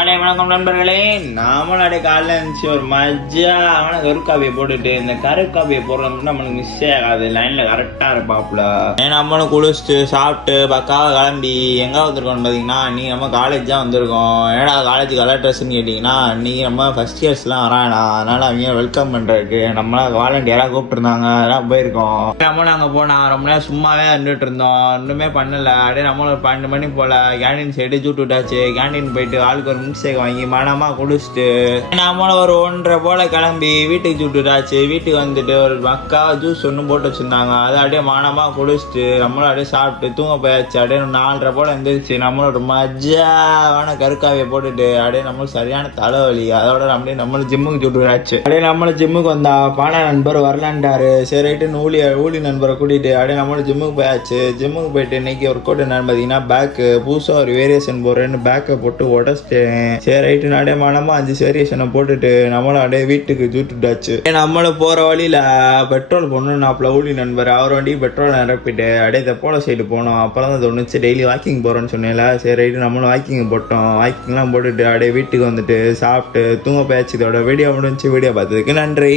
வணக்கம் நண்பர்களே. நாமளும் அப்படியே காலைல இருந்துச்சு ஒரு மஜாவான கருக்காப்பியை போட்டுட்டு இந்த கருக்காப்பியை போடுறது நம்மளுக்கு மிஸ் ஆகாது. லைன்ல கரெக்டா இருப்பாப்புல. நம்மளும் குளிச்சுட்டு சாப்பிட்டு பக்காவா கிளம்பி எங்க வந்திருக்கோம்னு பாத்தீங்கன்னா, இன்னைக்கு நம்ம காலேஜ் தான் வந்திருக்கோம். ஏன்னா காலேஜ் கலர் ட்ரெஸ்ன்னு கேட்டீங்கன்னா, இன்னைக்கு நம்ம ஃபர்ஸ்ட் இயர்ஸ் எல்லாம் வரானா, அதனால அவங்க வெல்கம் பண்றதுக்கு நம்மள வாலண்டியரா கூப்பிட்டுருந்தாங்க. அதெல்லாம் போயிருக்கோம். நம்மளும் அங்க போனா ரொம்ப நேரம் சும்மாவே வந்துட்டு இருந்தோம், ஒண்ணுமே பண்ணல. அப்படியே நம்மளும் ஒரு 12 மணி போல கேண்டீன் சைடு ஜூட்டு விட்டாச்சு. கேண்டீன் போயிட்டு ஆளுக்கு ஒரு மில்க் வாங்கி மனமா குடிச்சிட்டு நம்மளும் ஒரு 1:30 போல கிளம்பி வீட்டுக்கு சுட்டுட்டாச்சு. வீட்டுக்கு வந்துட்டு ஒரு மக்கா ஜூஸ் ஒன்று போட்டு வச்சிருந்தாங்க. அதை அப்படியே மனமா குடிச்சிட்டு நம்மளும் அப்படியே சாப்பிட்டு தூங்க போயாச்சு. அப்படியே 4:30 போல எழுந்திரிச்சு நம்மளும் ஒரு மஜாவான கருக்காவியை போட்டுட்டு அப்படியே நம்மளும் சரியான தலைவலி. அதோட அப்படியே நம்மளும் ஜிம்முக்கு சுட்டுட்டாச்சு. அப்படியே நம்மளும் ஜிம்முக்கு வந்தா பானா நண்பர் வரலான்ட்டாரு. சரி ரைட்டு ஊழி நண்பரை கூட்டிட்டு அப்படியே நம்மளும் ஜிம்முக்கு போயாச்சு. ஜிம்முக்கு போயிட்டு இன்னைக்கு ஒர்க் அவுட் என்னன்னு பார்த்தீங்கன்னா, பேக்கு புதுசாக ஒரு வேரியேஷன் போடுறேன்னு பேக்கை போட்டு உடச்சிட்டேன். சரி ரைட்டு நாடே மனமா 5 வேரியேஷனை போட்டுட்டு நம்மளும் அப்படியே வீட்டுக்கு ஜூட்டுட்டாச்சு. நம்மளும் போற வழியில பெட்ரோல் போடணும். ஊழி நண்பர் அவர் வண்டி பெட்ரோல் நிரப்பிட்டு அப்படியே தெப்போல சைடு போனோம். அப்புறம் தான் தோணுச்சு டெய்லி வாக்கிங் போறோம்னு சொன்னேன்ல. சரி ரைட்டு நம்மளும் வாக்கிங் போட்டோம். வாக்கிங்லாம் போட்டுட்டு அப்படியே வீட்டுக்கு வந்துட்டு சாப்பிட்டு தூங்க போயாச்சு. இதோட வீடியோ முடிஞ்சு. வீடியோ பார்த்ததுக்கு நன்றி.